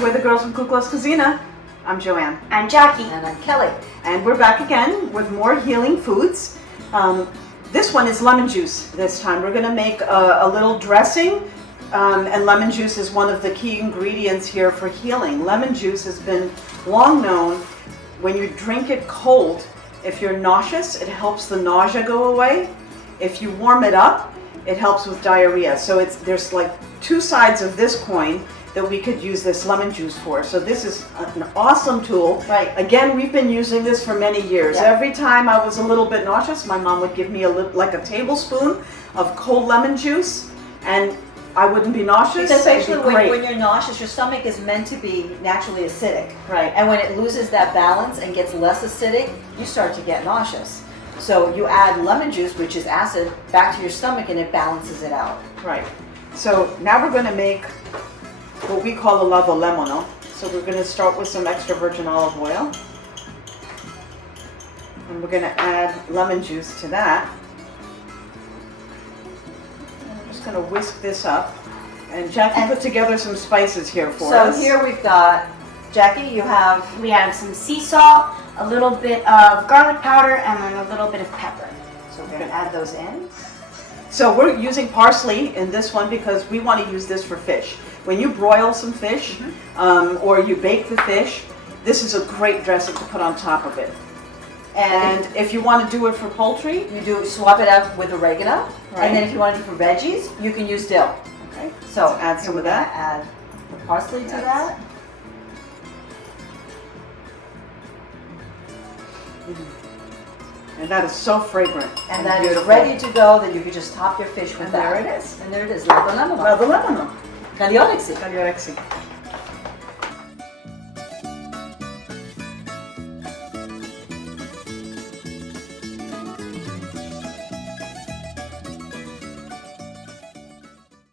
we're the girls from Kuklas Cuisina. I'm Joanne. I'm Jackie. And I'm Kelly. And we're back again with more healing foods. This one is lemon juice this time. We're going to make a little dressing, and lemon juice is one of the key ingredients here for healing. Lemon juice has been long known when you drink it cold. If you're nauseous, it helps the nausea go away. If you warm it up, it helps with diarrhea. So there's like two sides of this coin that we could use this lemon juice for. So this is an awesome tool. Right. Again, we've been using this for many years. Yeah. Every time I was a little bit nauseous, my mom would give me like a tablespoon of cold lemon juice, and I wouldn't be nauseous. Especially It'd be great. when you're nauseous, your stomach is meant to be naturally acidic. Right. And when it loses that balance and gets less acidic, you start to get nauseous. So you add lemon juice, which is acid, back to your stomach and it balances it out. Right. So now we're going to make what we call a Ladolemono. So we're going to start with some extra virgin olive oil. And we're going to add lemon juice to that. And I'm just going to whisk this up. And Jackie put together some spices here for us. So here we've got, Jackie, We have some sea salt, a little bit of garlic powder, and then a little bit of pepper. so we're going to add those in. So we're using parsley in this one because we want to use this for fish. When you broil some fish, or you bake the fish, this is a great dressing to put on top of it. And if you want to do it for poultry, You swap it out with oregano, Right. and then if you want to do for veggies, you can use dill. okay, So let's add some we're of gonna that. add the parsley to Yes. that. And that is so fragrant And that is beautiful. ready to go, that you can just top your fish with And that. there it is. And there it is, Ladolemono. Ladolemono. Cagliolexi. Cagliolexi.